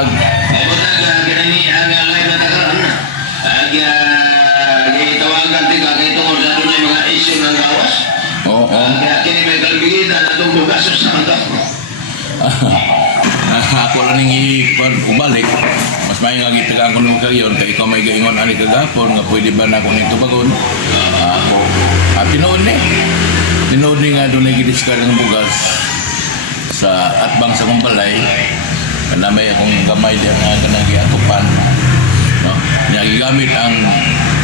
buntag. Buntag ganini ang live na tagaran na. Gitawagan tika kay tungod sa dunay mga issue ng gawas. Oo. Kaya kini may kalbigitan atong bugasos sa mga Ako lang nang ubalik. Mas may nga gitagaan ko nung kayon kay ikaw may gaingon ani kagapon nga pwede ba na ako nito bagon. Ako tinuod ni nga doon ay gidiskar ng bugas sa atbang sa kumpalay na may akong gamay diyan nga kanang giatupan, no? Nya gigamit ang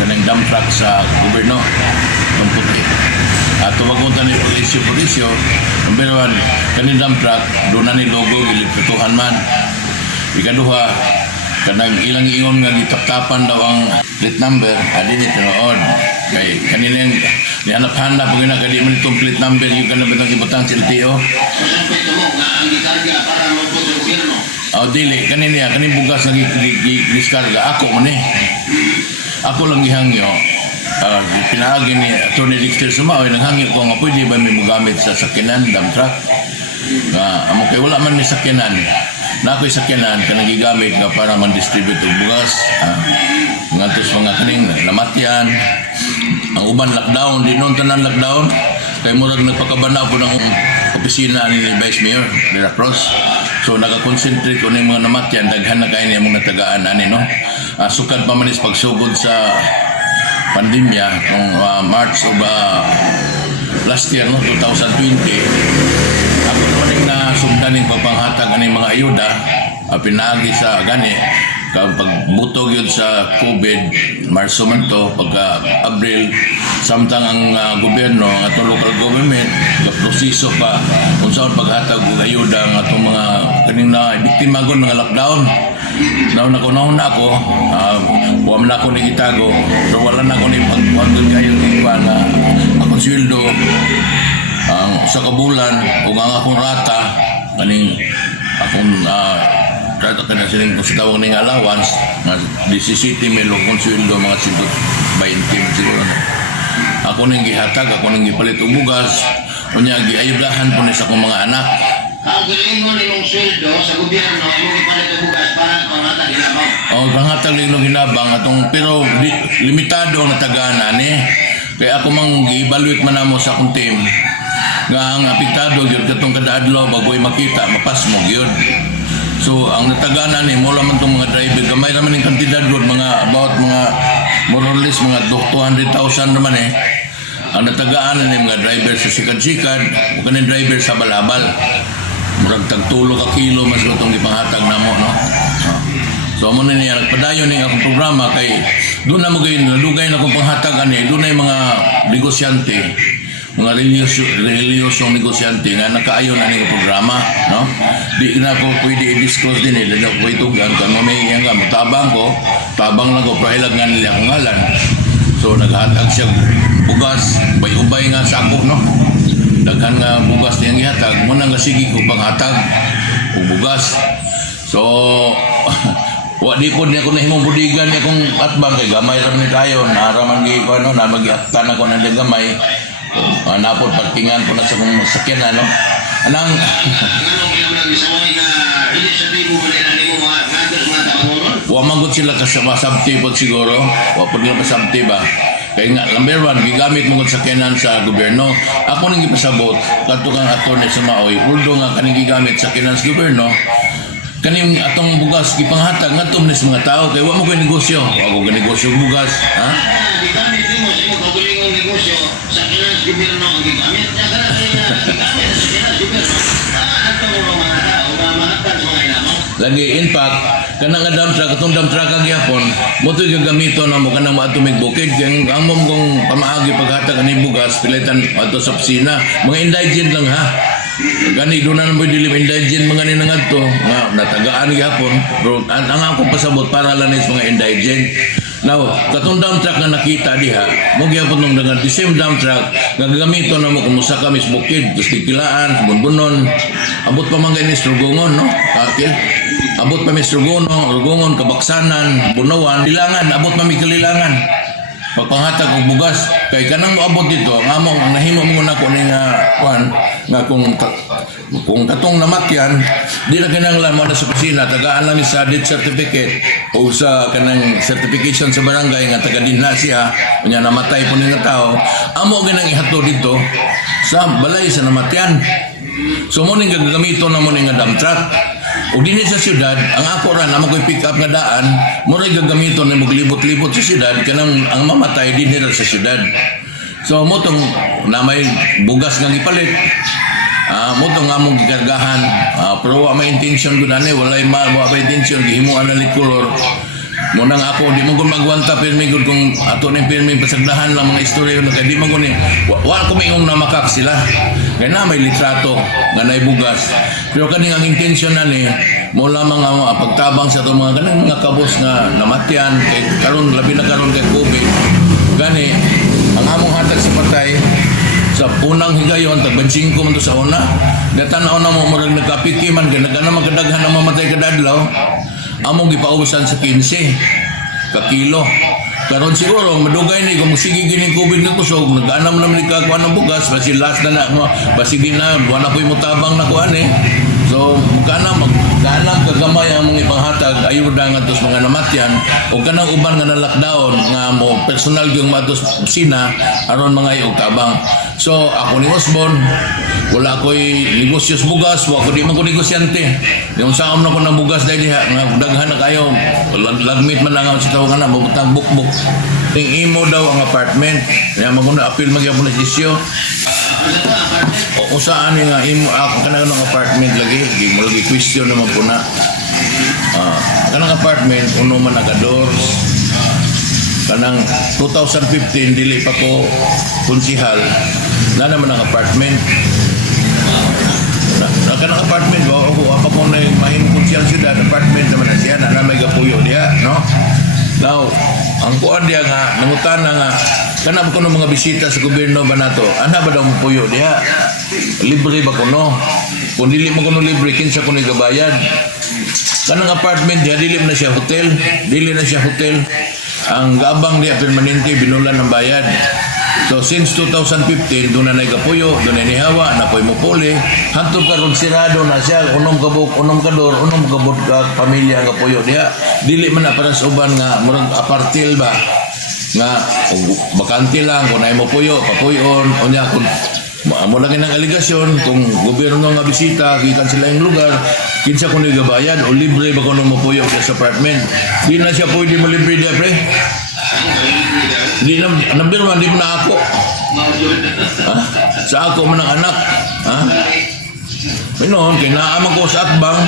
kanang dump truck sa gobyerno ng puti. At tumagunta ni Polisyo, number 1, kanin dump truck, doon na ni logo, gilipituhan man. Ikaduha, kanang ilang ingon nga gitaptapan daw ang plate number, adi ni tinood. Kay kanina yung nihanap-hanap kung na kadi man itong plate number yung kanang bitang ibutang sa LTO. Ito mo nga ang gikarga para mabot sa gobyerno. Dili, kanina, kanin bugas na giskarga, ako man eh. Ako lang gihangyo. Pinaagi ni Atty. Dexter Sumaoy, naghangyo ko nga pwede ba may magamit sa sakyanan, dump truck. Amo kay wala man may sakyanan. Na ako'y sakyanan, ka nagigamit nga para man-distribute og bugas. Ngantos mga kaning namatyan. Ang uban lockdown, di noon tanan lockdown. Kay murag nagpakabana po ng opisina ni Vice Mayor de la Cruz. So nakakonsentrate ko ng mga namatyan, daghan na kayo niya mga tagaan ani, no? Sukad pa man is pagsugod sa pandemya noong March of last year, no, 2020. Ako naman na sumdan ng pagpanghatag ng mga ayuda, pinagi sa gani pagbutog yun sa COVID, Marso man to, pagka Abril, samtang ang gobyerno, ang atong local government, proseso pa kung saan paghatag ng ayuda ng atong mga kanina biktima ko ng lockdown. Naunahon na ako, huwag na ako nagitago, pero wala na ako pagpagod kayo na akong sweldo, sa kabulan, kung ang akong rata, kaning akong rata ka na silang kung sa tawag ng allowance, na 17 mil akong sweldo, mga 20 siguro na. Ako nang gihatag, ako nang gipalit og bugas, kunya giayudahan po ni sa akong mga anak. Ang galing mo ni mong sweldo sa gobyerno, mo ipalit ang bugas para panghatag ginabang. Panghatag ng ginabang atong pero limitado ang natagaan ani. Kaya ako mang gi-evaluate man namo sa akong team nga ang apektado gyud katong kada adlaw bagoy makita mapasmog gyud. So ang natagaan ani mo lamang tong mga driver gamay ra man ning kantidad gud mga about mga more or less mga 200,000 naman eh. Ang natagaan ani mga driver sa sikad-sikad ug kaning driver sa balabal. Murag tagtulo ka kilo mas gutong gipanghatag namo, no? So amo na niya nagpadayon ning akong programa kay doon na magay nadugay na akong panghatag ani doon ay mga negosyante, mga reliyosong negosyante nga nakaayon ani nga programa, no? Di na ko pwede i-disclose din nila ko ito gan kamo may nga mutabang ko, tabang lang ko prohilag nga nila akong ngalan. So naghatag siya bugas, bay-ubay nga sako, no? Daghan nga bugas niyang ihatag, muna nga sige ko panghatag o bugas. So, di po niya ko nahimong budigan niya kung atbang kay gamay ram ni tayo, naraman gi ko, no, na mag-iaktan ako ng gamay. Napod pagtingan ko na sa kong sakyan, no? Anong gisaway nga inisyatibo mo nila ni mo mga tabanguron? Wamanggot sila kasabti po siguro, wapod nila kasabti ba? Kaya nga, number 1, gigamit mo sa sakyanan sa gobyerno. Ako nang ipasabot, kato kang Atty. Sumaoy, uldo nga kaning gigamit sa sakyanan sa gobyerno, kaning atong bugas, gipanghatag nga ito sa mga tao, kaya wala mo kayo negosyo. Ako ka negosyo bugas, ha? Gigamit mo sa mga kagulingong negosyo, sa sakyanan sa gobyerno ang gigamit. Gigamit sa sakyanan sa gobyerno. Ato mo mga tao, mahatag sa mga ilamang. Lagi, in fact, kanang dump truck, itong dump truck ang yapon, mo ito'y gagamito na mo kanang maatumig bukid. Kaya ang mong kong pamaagi paghatag ani bugas, pilitan ato sa opisina. Mga indigent lang ha. Gani, doon na naman dilim indigent mga ninangad to. Nga, natagaan yapon. Pero ang akong pasabot para lang is mga indigent. Now, katong dump truck na nakita diha, mo gyapon nung dengan the same dump truck nga gagamito na mo kumusta kami sa bukid, Kikilaan, Bunbunon. Abot pa man gani Strugongon, no? Okay. Abot pa mi Strugongon, Kabaksanan, Bunawan, Lilangan, abot pa mi Kalilangan. Pagpanghatag og bugas kay kanang moabot dito, ngamong ang nahimo mo na ko ning kuan nga kung Kung katong namatyan, di na kinanglan mo na sa kusina, tagaan lang sa death certificate o sa kanang certification sa barangay nga taga-dinha siya, kanya namatay po nga tao, amo ginang ihato dito sa balay sa namatyan. So mo ning gagamito na mo ning nga dump truck. O dinhi sa syudad, ang ako ran amo ko'y pick up nga daan, mo ray gagamito na maglibot-libot sa syudad kanang ang mamatay dinhi ra sa syudad. So mo tong na may bugas nga gipalit. Mo tong among gikargahan, pero wa may intention gud ani, walay wa may intention gihimuan na color. Mo nang ako di mo gud magwanta pirmi gud kung ato ning pirmi pasagdahan lang mga istorya na kay di mo gud ni wa ko mayong namakak sila. Kaya na may litrato nga nay bugas. Pero kaning ang intention na ni mo lamang ang pagtabang sa itong mga ganang mga kabos nga namatyan kay karon labi na karon kay COVID. Gani ang among hatag sa patay sa unang higayon tag-25 man to sa una. Datan-aw na mo murag nagkapiki man kay nagana magdaghan ang mamatay kada adlaw. Among gipaubusan sa 15 ka kilo. Karon siguro madugay ni kung sige gining COVID na kusog nag-anam na man ka kuan ng bugas basi last na mo basi di na wala koy mutabang na kuan eh. So magkanam kagamay ang mga ipanghatag ayuda nga tos mga namatyan o kanang uban nga na lockdown nga mo personal gyud matos sina aron mga iog tabang. So ako ni Osborn wala ko'y negosyo sa bugas, wala ko di man ko negosyante. Yung saam na ko ng bugas dahil diha, nga daghan na kayo, lagmit man lang sa tawag na, mabutang bukbuk. Ting imo daw ang apartment, kaya maguna apil magyapon na sisyo. O saan nga imo, ako kanang ng apartment lagi, di mo lagi question naman po na. Kanang apartment, uno man nagadors. Kanang 2015, dili pa ko konsihal, na naman ang apartment. Kanang apartment ko, apa po na yung mahing konsyal sila, apartment naman na siya, na may gapuyo diya, no? Now, ang kuan diya nga, nangutan na nga, kanang ko ng mga bisita sa gobyerno ba na to, ana ba daw mo puyo diya? Libre ba ko no? Kung dili mo kuno libre, kinsa ko ni gabayad? Kanang apartment diya, dili na siya hotel, dili na siya hotel. Ang gabang diya permanente, binulan ng bayad. So since 2015, doon na nagapuyo, doon na nihawa, napoy mo puli, hantod karon sirado na siya, unom kabuk, unom kador, unom kabut ka pamilya nga puyo diha. Dili man na para sa uban nga murag apartil ba nga bakante lang kung ay mo puyo, papuyon, unya kun mo lagi ng aligasyon kung gobyerno nga bisita, gikan sila yung lugar, kinsa kung nagabayad o libre ba kung mo puyo sa apartment. Di na siya pwede mo libre diha pre. Di na, number one, di mo na ako. Ha? Sa ako man ang anak. Ha? Pinoon, kinaaman ko sa atbang.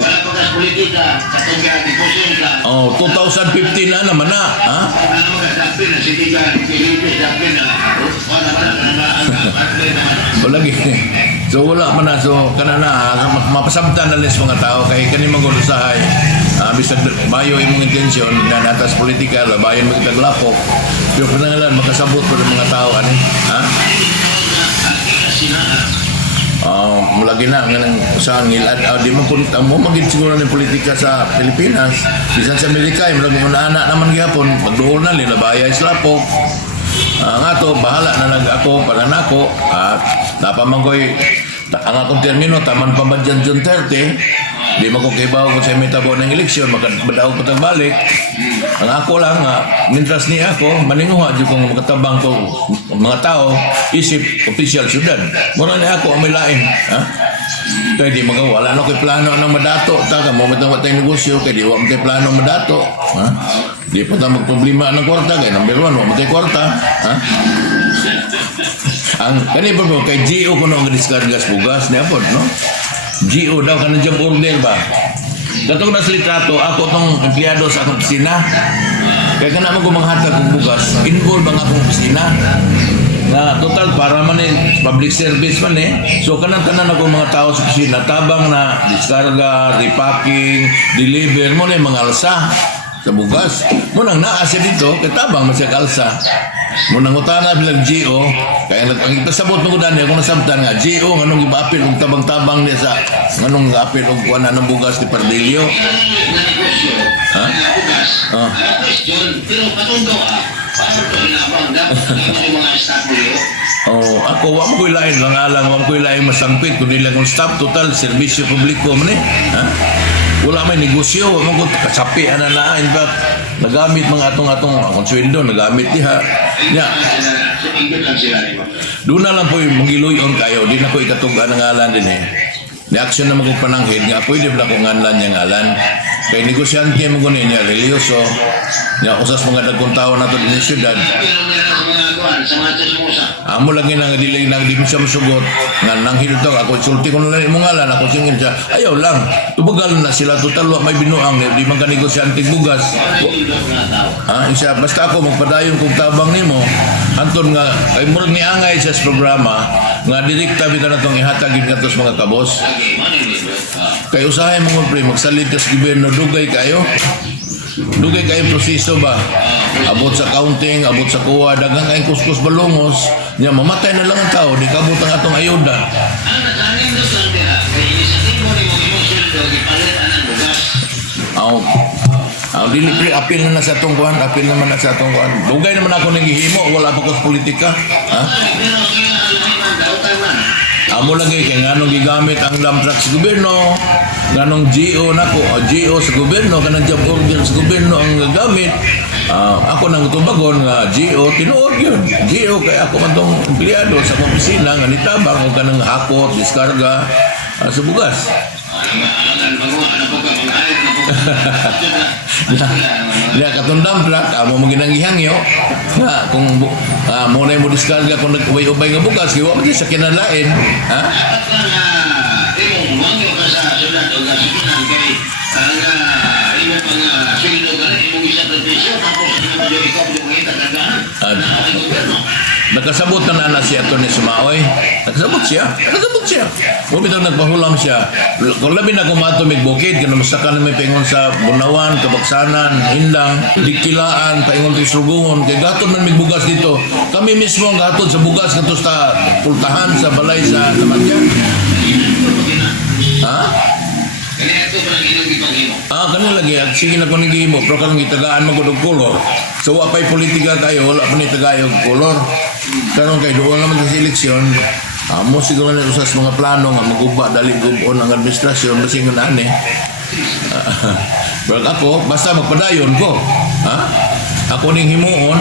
Wala pa kas politika, katungga, diposyon ka. Oh, 2015 na naman na. Ha? Ano mga dapin na sitigan, Pilipinas, dapin na. Wala pa na Lagi. So wala man na. So kanana, mapasabtan na les mga tao. Kaya kanina mag-ulusahay. Bisag mayo imong intensyon na natas politika, labayan mo kitag-lapok. Pero panangalan, makasabot pa ng mga tao. Ano? Ha? Mulagi na ng sa ngilad di mo punta mo maging siguro ng politika sa Pilipinas bisan sa Amerika mulagi mo na anak naman gihapon magduol na nila bayay slapok nga to bahala na nag ako para nako at napamangoy ang akong termino taman pa ba dyan June 30 di makukibaw kung sa mitabo ng eleksyon magkabadaw ko tagbalik ang ako lang mintras ni ako maninguha dyan kung magkatabang ko mga tao isip official syudad muna ni ako ang may lain ha? Kaya di magawa wala na ko'y plano ng madato taka mo matang watay negosyo kaya di wala matay plano ng madato ha? Di pa tayo magproblema ng kwarta kaya number 1 wala matay kwarta ha? Ang kanina po kay G.O. ko nung diskargas bugas niya po no? G.O. daw ka na job order ba? Katong nasa litrato, ako tong empleyado sa akong opisina. Kaya ka naman gumanghatag kong bugas, involve ang akong opisina. Na total, para man public service man So kanan-kanan ako mga tao sa opisina, tabang na diskarga, repacking, deliver mo na yung mga alsa sa bugas. Munang naasya dito, katabang masya alsa. Munang utana bilang G.O. Kaya ang ipasabot mo ko dani ako nasabtan nga G.O. nganong ibaapil og tabang-tabang niya sa nganong ibaapil og kuan ng bugas ni Pardilio. Ha? Question, pero patunggaw paano ito inabang dapat yung mga staff mo Oh, ako wa mo koy lain lang alang, wa mo koy lain masangpit kundi lang kung staff total serbisyo publiko man ha. Wala may negosyo, wa mo ko kasapi ana na in fact nagamit mga atong akong sweldo nagamit diha. Nya, Ingrid lang sila ni mo. doon na lang po yung magiluyon kayo, di na ko ikatuga ng ngalan din eh. Ni-action na magong pananghid nga, pwede ba kung ngalan niya ngalan. Kaya negosyante mo kunin niya, religyoso, niya usas mga dagkong tao na ito din sa syudad. Pero nila sa mga kuwan, sa mga chismosa. Amo lagi nang dilay nang di mo siya masugot. Nga nang hilto ako insulti ko na lang imong ngalan ako singin siya. Ayaw lang. Tubagal na sila total wa may binuang di man ka negosyante bugas. Isa basta ako magpadayon kog tabang nimo. Anton nga kay murag ni angay sa programa nga direkta bitaw natong ihatag gid katos mga kabos. Kay usahay mo pre magsalig ka sa gobyerno dugay kayo. Dugay kayo proseso ba? Abot sa counting, abot sa kuha, dagang kayong kuskus balungos, niya mamatay na lang ang tao, di kabot ang atong ayuda. Ang nakanin dos lang diha, kay inisatibo ni mo imong sweldo gipalit anang bugas. Dili pre, apil na sa atong kuhan, apil naman na sa atong kuhan. Dugay naman ako nang gihimo, wala pa ko sa politika. Ha? Pero kaya alay man dautan man. Amo lagi kay nganong gigamit ang dump truck sa gobyerno, nganong GO nako, GO sa gobyerno kanang job order sa gobyerno ang gagamit. Ako nang tubagon nga GO tinuod yun. GO kay ako man tong empleyado sa opisina nga nitabang og kanang hakot, diskarga sa bugas. Ang bago ana po ka mga ay na po. Dia katong dump truck amo mo ginanggihangyo nga kung mo na mo diskarga kung nagubay-ubay nga bugas kay wa man sa kinalain, ha? At lang imong mangyo ka sa syudad o sa sinan kay ang imong pang sweldo ka imong isa tradisyon tapos imong jo ikaw jo ngita kagahan. Ang gobyerno. Nakasabot na siya ito ni Sumaoy. Nakasabot siya. Kung bitaw nagpahulam siya. Kung labi na kumato may bukid, kanamusta na may pingon sa Bunawan, Kabaksanan, Hindang, Dikilaan, paingon sa Surugungon, kay gatod man may bugas dito. Kami mismo ang gatod sa bugas kanto sa pultahan, sa balay, sa Namadyan. Ha? Kaya ito pa lang inong ipanghimo. Kanila lagi. At sige na kung nagihimo, pero kanang itagaan mo kung kolor. So, wapay politika kayo, wala pa ni tagayog kolor. Karon kay doon naman sa eleksyon, mo siguro na usas mga plano nga maguba dali gubon ang administrasyon basing nga ani. Pero ako basta magpadayon ko. Ha? Ako ning himuon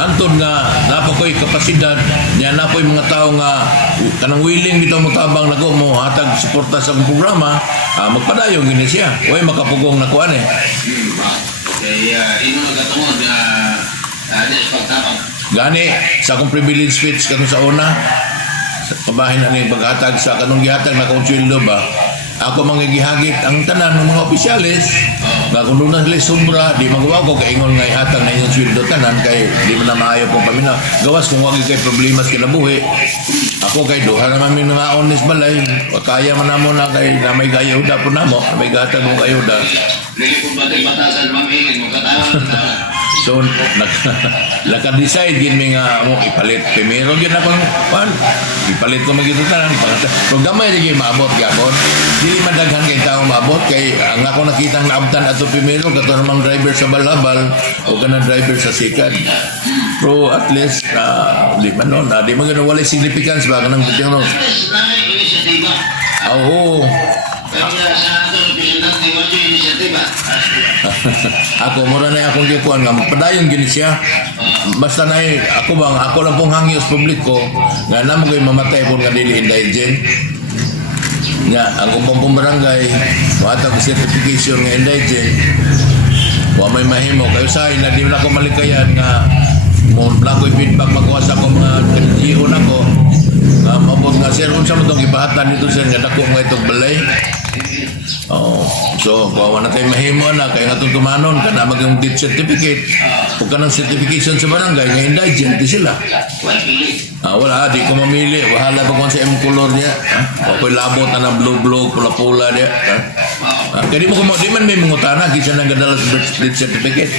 antod nga napo ko'y kapasidad niya napo'y mga tao nga kanang willing bitaw mo tabang nago mo hatag suporta sa akong programa, magpadayon gini siya. Way makapugong na kuan eh. Kaya ino nagkatungod na des pagtapang. Gani sa akong privilege speech kanong sa una sa kabahin na ni paghatag sa kanong gihatag na kong sweldo ba ako manggigihagit ang tanan ng mga opisyalis nga kung doon na sobra di magawa ko kaingon nga ihatag na inyong sweldo tanan kay di mo na maayo pong paminaw gawas kung wag kay problema sa kinabuhi ako kay duha naman may mga honest balay kaya man namo na kay na may gayuda po namo may gatag mong gayuda. Dili ko batay batasan mamingin mo katawan. So, naka-decide yun may nga mo ipalit. Primero yun akong ipalit ko magiging tanan. Pero gamay rin yung maabot gapon. Dili madaghan kay taong maabot. Kay ang ako nakitang naabtan ato primero kato namang driver sa Balabal o kanang driver sa Sikat. Pero at least, di man no, di man ganun walay significance ba kanang bitang no. Yes, na inisyatiba. Oo. Pero sa ato representante mo yung inisyatiba. Ako mura na akong gikuan nga padayon gini siya. Basta na ako bang ako lang pong hangyos publiko nga namo kay mamatay pon nga dili indigent. Nga ang umpong barangay watag certification nga indigent. Wa may mahimo kayo sa na di na ko malikayan nga mo blakoy feedback magkuha ko mga NGO nako. Mabot nga sir unsa mo tong gibahatan dito sir nga dako nga itong balay. So kuha na tayo mahimo na kaya nga itong tumanon ka na mag-yung death certificate o ka ng certification sa barangay nga indigent di sila. Wala, di ko mamili. Wahala pa kung sa M-color niya. Ako'y labot na blue-blue, pula-pula niya. Kaya di man may mungutana kisa nang gadala sa death certificate.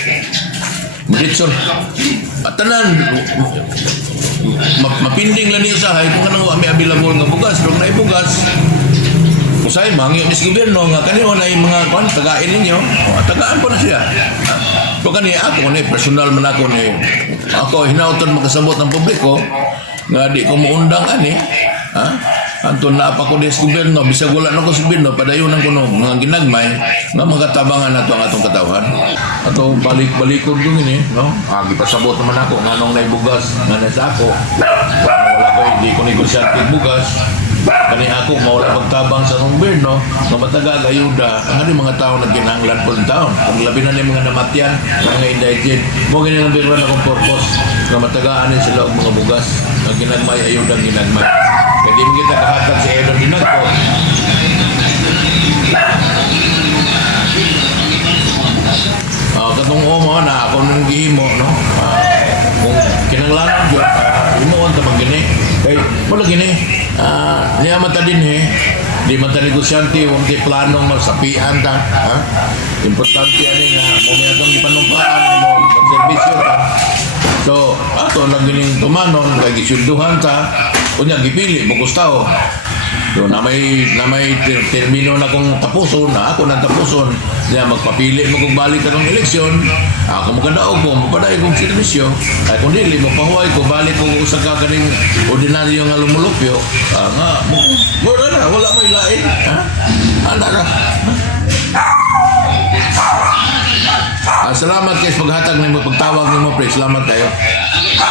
Maditson. At tanan, mapinding lang niya usahay kung anong may available nga bugas. Pero na bugas, usay, mangyo ni sa gobyerno nga kanino na yung mga tagain ninyo. Tagaan po na siya. Pero kani ako ni personal man ako ni ako hinauton makasabot ng publiko nga di ko muundang ani. Ha? Anton na pa ko des gobyerno, bisag wala na ko sa gobyerno, padayonan ko no mga ginagmay nga magatabangan nato ang atong katawhan. Ato balik-balikod ko gini, no? Gipasabot naman ako nganong naibugas nga nasa ako. Wala ko hindi ko negosyante bugas. Kani ako mawala magtabang sa gobyerno, nga matagal ayuda ang ano mga tao nagkinahanglan po ng taon. Kung labi na ni mga namatyan, mga indigent, mo gini ang birwan akong purpose nga matagaanin sila og mga bugas, nga ginagmay ayuda ang ginagmay. Kaya di mo kita kahatag sa Edon Dinagpo. Katong mo na ako nung gihimo, no? Kung kinanglangan yun, imuon tamang gini. Kaya wala gini. Niya mata din di mata negosyante, huwag di planong masapian ta. Importante ano nga, mo may atong ipanumpaan, mo magservisyo ta. So, ato lang gining tumanon, kaya gisunduhan ta, kunya gipili, bukos tao. So, na may termino na kong tapuson, na ako nang tapuson, niya magpapili mo kung balik ka ng eleksyon, ako mo kadaog mo, mapaday kong servisyo, ay kung dili mo pahuay ko, balik ko sa kakaning ordinaryo nga lumulupyo, nga, wala na, wala may lain, ana na. Salamat kayo sa paghatag nimo, pagtawag nimo, pre, salamat kayo.